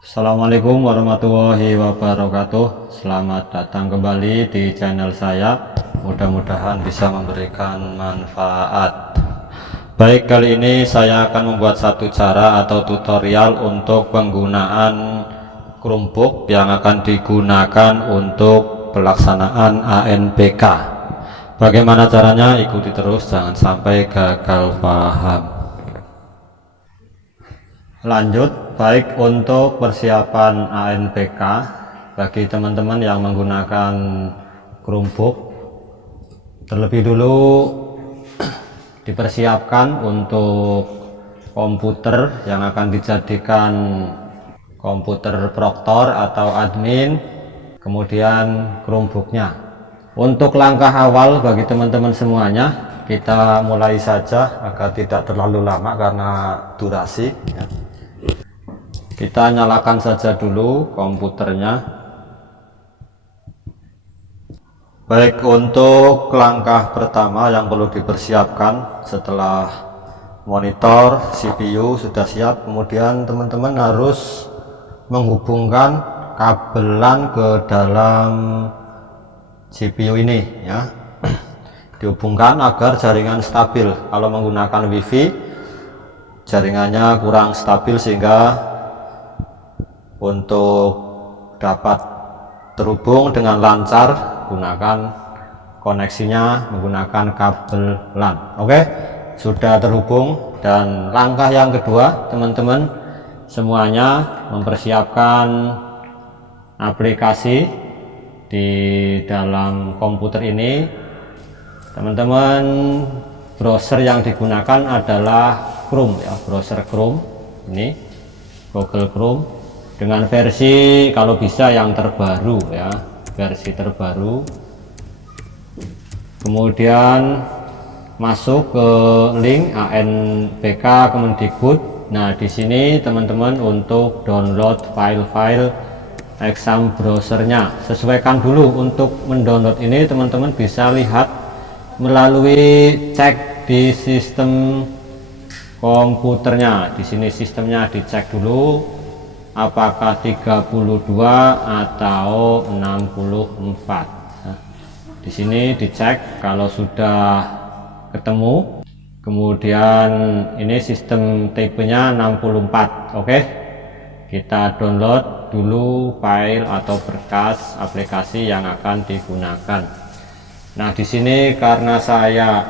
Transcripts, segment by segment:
Assalamualaikum warahmatullahi wabarakatuh. Selamat datang kembali di channel saya. Mudah-mudahan bisa memberikan manfaat. Baik, kali ini saya akan membuat satu cara atau tutorial untuk penggunaan Chromebook yang akan digunakan untuk pelaksanaan ANPK. Bagaimana caranya? Ikuti terus, jangan sampai gagal paham. Lanjut, baik untuk persiapan ANPK bagi teman-teman yang menggunakan Chromebook, terlebih dulu dipersiapkan untuk komputer yang akan dijadikan komputer proktor atau admin, kemudian Chromebooknya. Untuk langkah awal bagi teman-teman semuanya, kita mulai saja agar tidak terlalu lama karena durasi ya. Kita nyalakan saja dulu komputernya. Baik, untuk langkah pertama yang perlu dipersiapkan setelah monitor CPU sudah siap, kemudian teman-teman harus menghubungkan kabelan ke dalam CPU ini ya. Dihubungkan agar jaringan stabil. Kalau menggunakan WiFi jaringannya kurang stabil, sehingga untuk dapat terhubung dengan lancar gunakan koneksinya menggunakan kabel LAN. Oke, sudah terhubung. Dan langkah yang kedua, teman-teman semuanya mempersiapkan aplikasi di dalam komputer ini. Teman-teman, browser yang digunakan adalah Chrome ya, browser Chrome ini, Google Chrome, dengan versi kalau bisa yang terbaru ya, versi terbaru. Kemudian masuk ke link ANPK Kemendikbud. Nah, di sini teman-teman untuk download file-file exam browsernya, sesuaikan dulu. Untuk mendownload ini teman-teman bisa lihat melalui cek di sistem komputernya. Di sini sistemnya dicek dulu apakah 32 atau 64. Nah, di sini dicek. Kalau sudah ketemu, kemudian ini sistem tipenya 64. Oke, kita download dulu file atau berkas aplikasi yang akan digunakan. Nah, di sini karena saya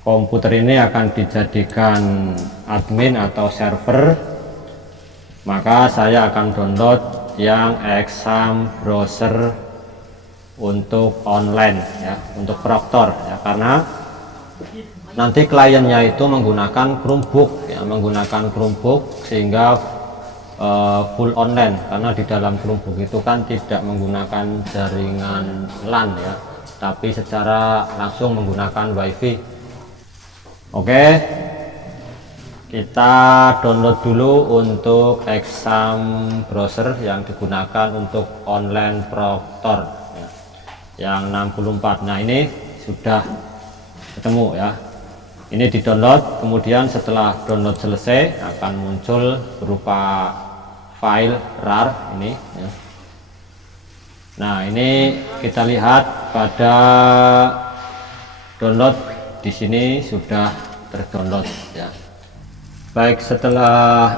komputer ini akan dijadikan admin atau server, maka saya akan download yang exam browser untuk online ya, untuk proktor ya, karena nanti kliennya itu menggunakan Chromebook ya, menggunakan Chromebook sehingga full online, karena di dalam Chromebook itu kan tidak menggunakan jaringan LAN ya, tapi secara langsung menggunakan WiFi. Oke, kita download dulu untuk exam browser yang digunakan untuk online proktor ya, yang 64. Nah, ini sudah ketemu ya, ini di download. Kemudian setelah download selesai akan muncul berupa file RAR ini ya. Nah, ini kita lihat pada download, di sini sudah terdownload ya. Baik, setelah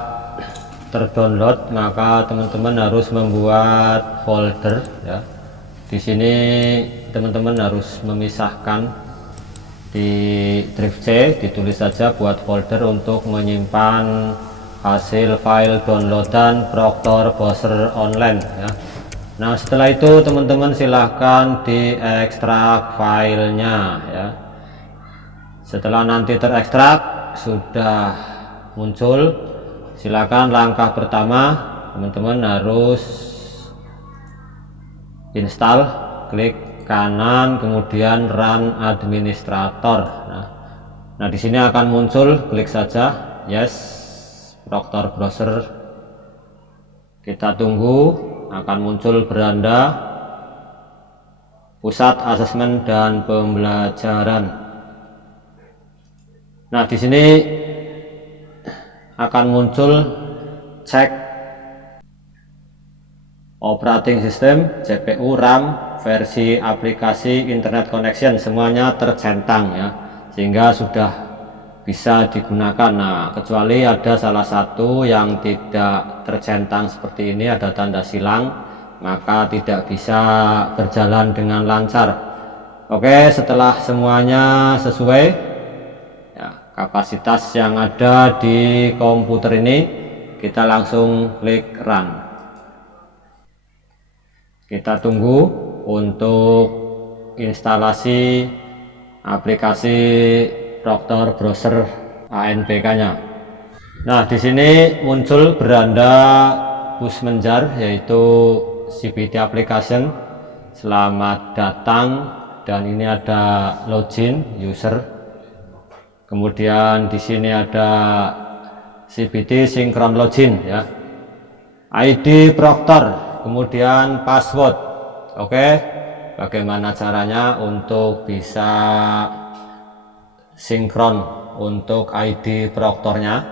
terdownload maka teman-teman harus membuat folder ya. Di sini teman-teman harus memisahkan di drive C, ditulis saja buat folder untuk menyimpan hasil file downloadan proktor browser online ya. Nah, setelah itu teman-teman silahkan diekstrak filenya ya. Setelah nanti terekstrak sudah muncul, silakan langkah pertama teman-teman harus install, klik kanan kemudian run administrator. Nah, di sini akan muncul, klik saja yes, proktor browser. Kita tunggu, akan muncul beranda pusat asesmen dan pembelajaran. Nah, di sini akan muncul cek operating system, CPU, RAM, versi aplikasi, internet connection, semuanya tercentang ya, sehingga sudah bisa digunakan. Nah, kecuali ada salah satu yang tidak tercentang seperti ini, ada tanda silang, maka tidak bisa berjalan dengan lancar. Oke, setelah semuanya sesuai ya, kapasitas yang ada di komputer ini, kita langsung klik run. Kita tunggu untuk instalasi aplikasi Proctor Browser ANBK-nya. Nah, di sini muncul beranda push menjar, yaitu CPT application. Selamat datang, dan ini ada login user. Kemudian di sini ada CPT synchron login ya. ID Proctor, kemudian password. Oke, bagaimana caranya untuk bisa sinkron untuk ID Proctornya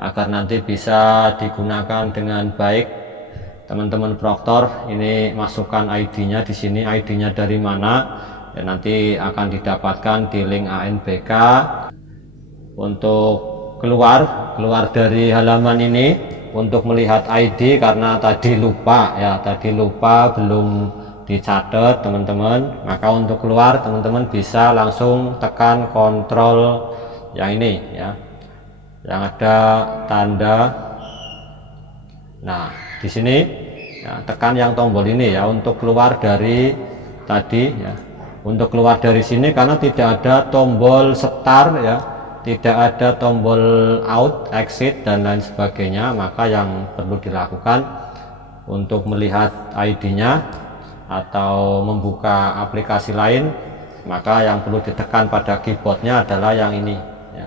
agar nanti bisa digunakan dengan baik. Teman-teman Proctor, ini masukkan ID-nya di sini, ID-nya dari mana, dan nanti akan didapatkan di link ANBK. Untuk keluar dari halaman ini, untuk melihat ID, karena tadi lupa ya, belum dicatat teman-teman, maka untuk keluar teman-teman bisa langsung tekan kontrol yang ini ya, yang ada tanda. Nah, di sini ya, tekan yang tombol ini ya untuk keluar dari tadi ya. Untuk keluar dari sini, karena tidak ada tombol start ya, tidak ada tombol out, exit, dan lain sebagainya, maka yang perlu dilakukan untuk melihat ID-nya atau membuka aplikasi lain, maka yang perlu ditekan pada keyboardnya adalah yang ini ya.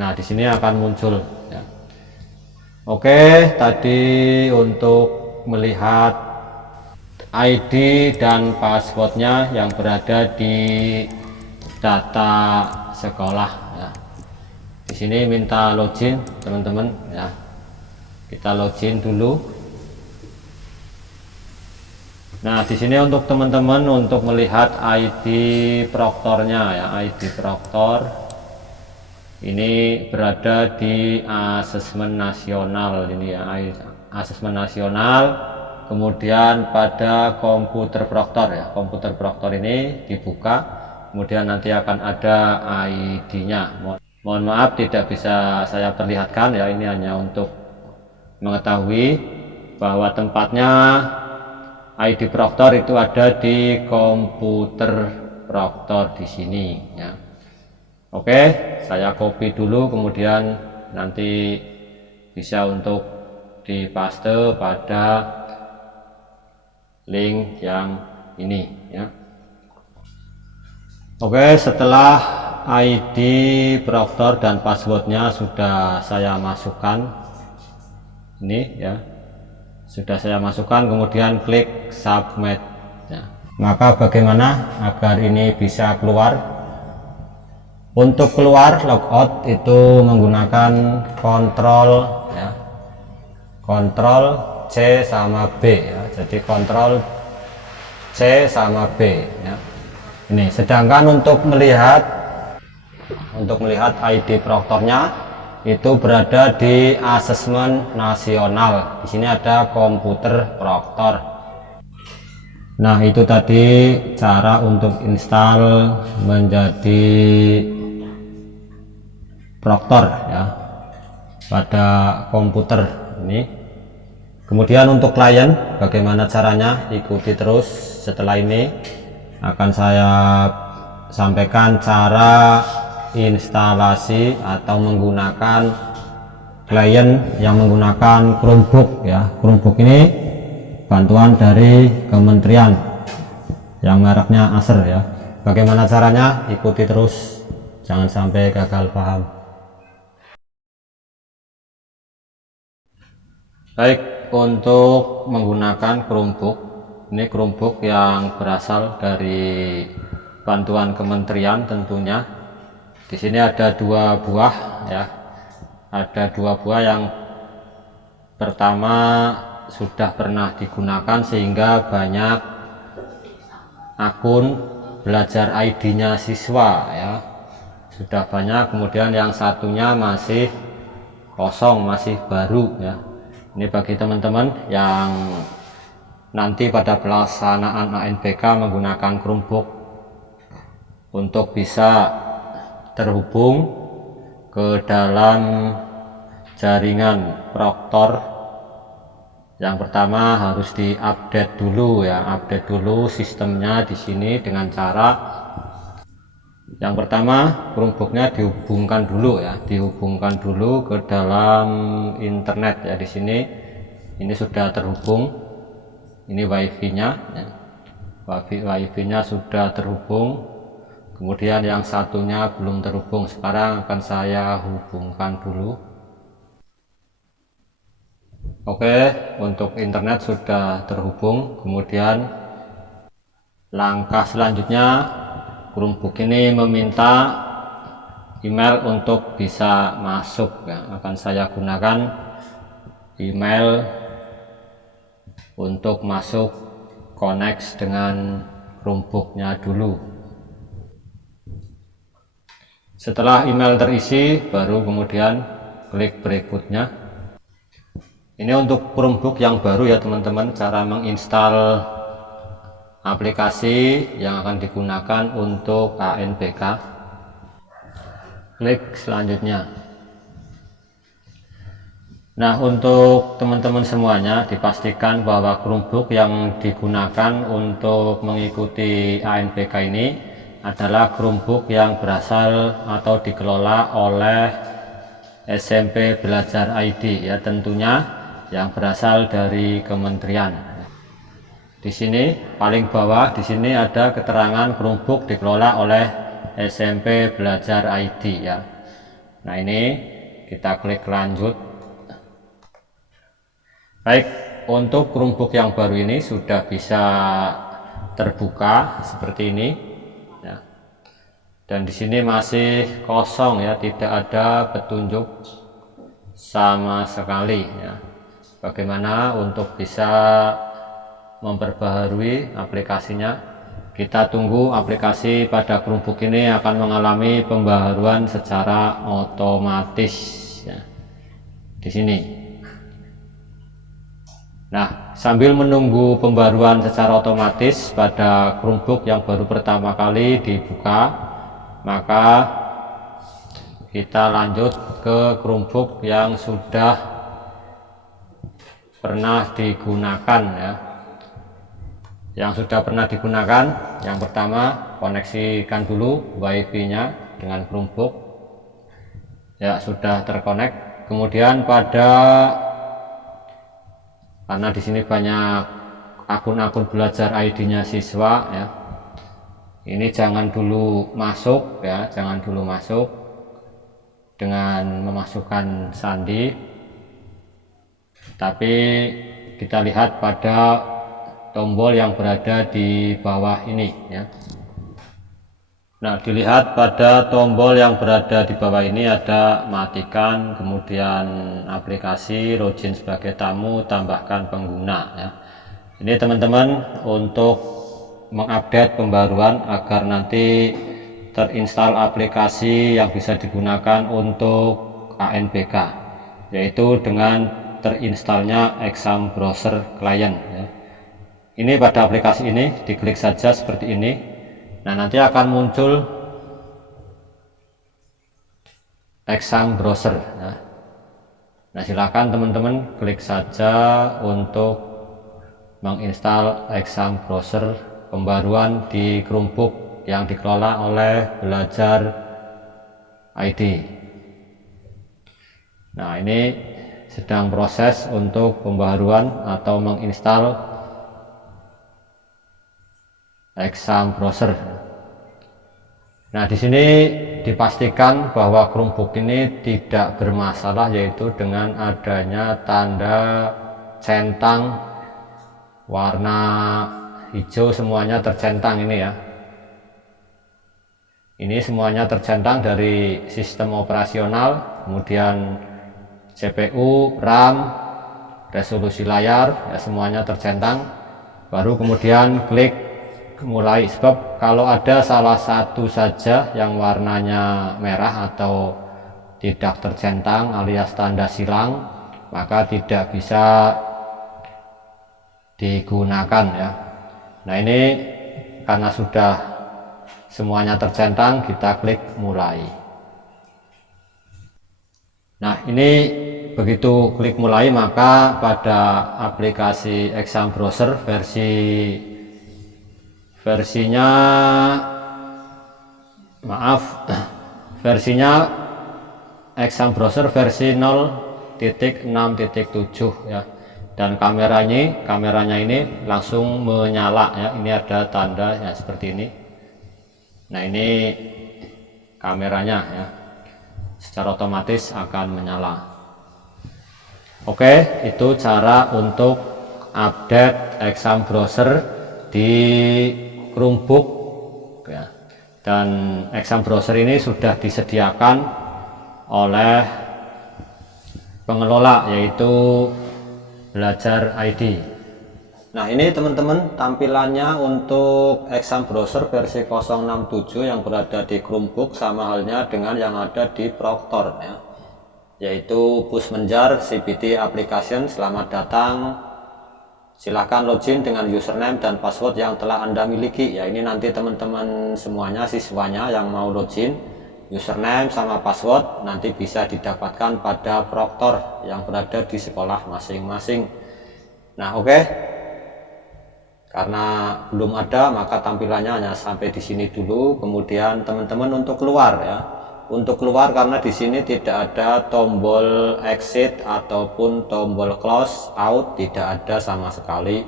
Nah, di sini akan muncul ya. Oke, tadi untuk melihat ID dan passwordnya yang berada di data sekolah ya. Di sini minta login teman-teman ya, kita login dulu. Nah, di sini untuk teman-teman untuk melihat ID Proctornya ya, ID Proctor ini berada di asesmen nasional ini ya, asesmen nasional. Kemudian pada komputer Proctor ya, komputer Proctor ini dibuka. Kemudian nanti akan ada ID-nya. Mohon maaf tidak bisa saya perlihatkan ya, ini hanya untuk mengetahui bahwa tempatnya ID Proctor itu ada di komputer Proctor di sini ya. Oke, saya copy dulu, kemudian nanti bisa untuk dipaste pada link yang ini ya. Oke, setelah ID Proctor dan passwordnya sudah saya masukkan, ini ya, sudah saya masukkan, kemudian klik submit ya. Maka bagaimana agar ini bisa keluar? Untuk keluar logout itu menggunakan kontrol ya, kontrol C sama B ya. Jadi kontrol C sama B ya. Ini, sedangkan untuk melihat ID Proctornya itu berada di asesmen nasional. Di sini ada komputer Proctor. Nah, itu tadi cara untuk install menjadi Proctor ya pada komputer ini. Kemudian untuk klien bagaimana caranya, ikuti terus. Setelah ini akan saya sampaikan cara instalasi atau menggunakan klien yang menggunakan Chromebook ya. Chromebook ini bantuan dari kementerian yang mereknya Acer ya. Bagaimana caranya, ikuti terus, jangan sampai gagal paham. Baik, untuk menggunakan Chromebook, ini Chromebook yang berasal dari bantuan kementerian tentunya. Di sini ada 2 buah ya. Ada 2 buah. Yang pertama sudah pernah digunakan sehingga banyak akun belajar ID-nya siswa ya, sudah banyak. Kemudian yang satunya masih kosong, masih baru ya. Ini bagi teman-teman yang nanti pada pelaksanaan ANPK menggunakan Chromebook untuk bisa terhubung ke dalam jaringan Proctor. Yang pertama harus diupdate dulu ya, update dulu sistemnya di sini dengan cara yang pertama Chromebooknya dihubungkan dulu ya, dihubungkan dulu ke dalam internet ya. Di sini ini sudah terhubung, ini wifi-nya ya. Wifi-nya sudah terhubung, kemudian yang satunya belum terhubung. Sekarang akan saya hubungkan dulu. Oke, untuk internet sudah terhubung. Kemudian langkah selanjutnya Chromebook ini meminta email untuk bisa masuk ya. Akan saya gunakan email untuk masuk connect dengan Chromebooknya dulu. Setelah email terisi, baru kemudian klik berikutnya. Ini untuk Chromebook yang baru ya teman-teman, cara menginstal aplikasi yang akan digunakan untuk ANPK. Klik selanjutnya. Nah, untuk teman-teman semuanya dipastikan bahwa Chromebook yang digunakan untuk mengikuti ANPK ini adalah Chromebook yang berasal atau dikelola oleh SMP Belajar ID ya, tentunya yang berasal dari kementerian. Di sini paling bawah di sini ada keterangan Chromebook dikelola oleh SMP Belajar ID ya. Nah, ini kita klik lanjut. Baik, untuk Chromebook yang baru ini sudah bisa terbuka seperti ini ya. Dan di sini masih kosong ya, tidak ada petunjuk sama sekali ya. Bagaimana untuk bisa memperbaharui aplikasinya? Kita tunggu aplikasi pada Chromebook ini akan mengalami pembaharuan secara otomatis ya, di sini. Nah, sambil menunggu pembaruan secara otomatis pada Chromebook yang baru pertama kali dibuka, maka kita lanjut ke Chromebook yang sudah pernah digunakan ya. Yang sudah pernah digunakan, yang pertama koneksikan dulu wifi-nya dengan Chromebook ya, sudah terkonek. Kemudian karena di sini banyak akun-akun belajar ID-nya siswa ya, ini jangan dulu masuk ya, jangan dulu masuk dengan memasukkan sandi, tapi kita lihat pada tombol yang berada di bawah ini ya. Nah, dilihat pada tombol yang berada di bawah ini ada matikan, kemudian aplikasi, login sebagai tamu, tambahkan pengguna ya. Ini teman-teman untuk mengupdate pembaruan agar nanti terinstall aplikasi yang bisa digunakan untuk ANPK, yaitu dengan terinstallnya Exam Browser Client ya. Ini pada aplikasi ini diklik saja seperti ini. Nah, nanti akan muncul Exam Browser ya. Nah, silakan teman-teman klik saja untuk menginstal Exam Browser pembaruan di Chromebook yang dikelola oleh Belajar ID. Nah, ini sedang proses untuk pembaruan atau menginstal Exam Browser. Nah, di sini dipastikan bahwa Chromebook ini tidak bermasalah, yaitu dengan adanya tanda centang warna hijau, semuanya tercentang ini ya. Ini semuanya tercentang dari sistem operasional, kemudian CPU, RAM, resolusi layar, ya semuanya tercentang. Baru kemudian klik mulai, sebab kalau ada salah satu saja yang warnanya merah atau tidak tercentang alias tanda silang, maka tidak bisa digunakan ya. Nah ini karena sudah semuanya tercentang, kita klik mulai. Nah ini begitu klik mulai, maka pada aplikasi Exam Browser versinya Exam Browser versi 0.6.7 ya. Dan kameranya ini langsung menyala ya. Ini ada tanda ya seperti ini. Nah ini kameranya ya, secara otomatis akan menyala. Oke, itu cara untuk update Exam Browser di Chromebook ya. Dan Exam Browser ini sudah disediakan oleh pengelola, yaitu Belajar ID. Nah ini teman-teman tampilannya untuk Exam Browser versi 067 yang berada di Chromebook sama halnya dengan yang ada di Proctor ya, yaitu Bus Menjar CPT Application. Selamat datang, silahkan login dengan username dan password yang telah Anda miliki ya. Ini nanti teman-teman semuanya, siswanya yang mau login, username sama password nanti bisa didapatkan pada Proctor yang berada di sekolah masing-masing. Nah oke. Karena belum ada, maka tampilannya hanya sampai di sini dulu. Kemudian teman-teman untuk keluar ya, untuk keluar karena di sini tidak ada tombol exit ataupun tombol close out, tidak ada sama sekali.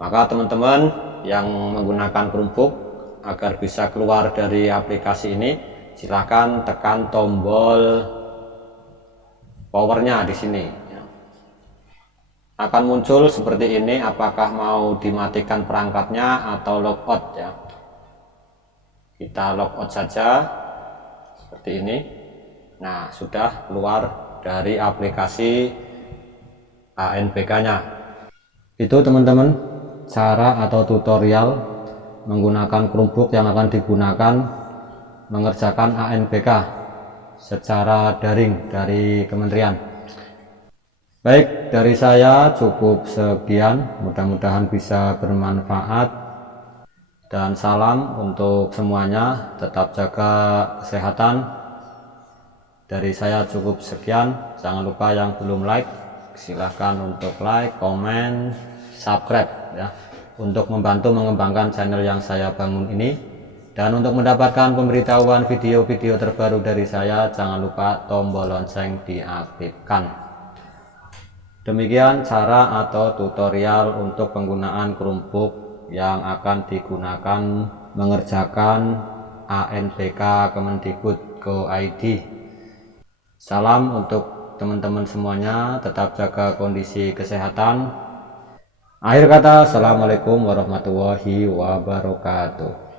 Maka teman-teman yang menggunakan Chromebook agar bisa keluar dari aplikasi ini, silahkan tekan tombol powernya di sini. Akan muncul seperti ini, apakah mau dimatikan perangkatnya atau logout ya. Kita logout saja seperti ini. Nah sudah keluar dari aplikasi ANBK nya. Itu teman-teman cara atau tutorial menggunakan Chromebook yang akan digunakan mengerjakan ANBK secara daring dari kementerian. Baik, dari saya cukup sekian, mudah-mudahan bisa bermanfaat, dan salam untuk semuanya, tetap jaga kesehatan. Dari saya cukup sekian, jangan lupa yang belum like, silahkan untuk like, komen, subscribe ya, untuk membantu mengembangkan channel yang saya bangun ini. Dan untuk mendapatkan pemberitahuan video-video terbaru dari saya, jangan lupa tombol lonceng diaktifkan. Demikian cara atau tutorial untuk penggunaan Chromebook yang akan digunakan mengerjakan ANBK Kemendikbud.go.id. Salam untuk teman-teman semuanya, tetap jaga kondisi kesehatan. Akhir kata, assalamualaikum warahmatullahi wabarakatuh.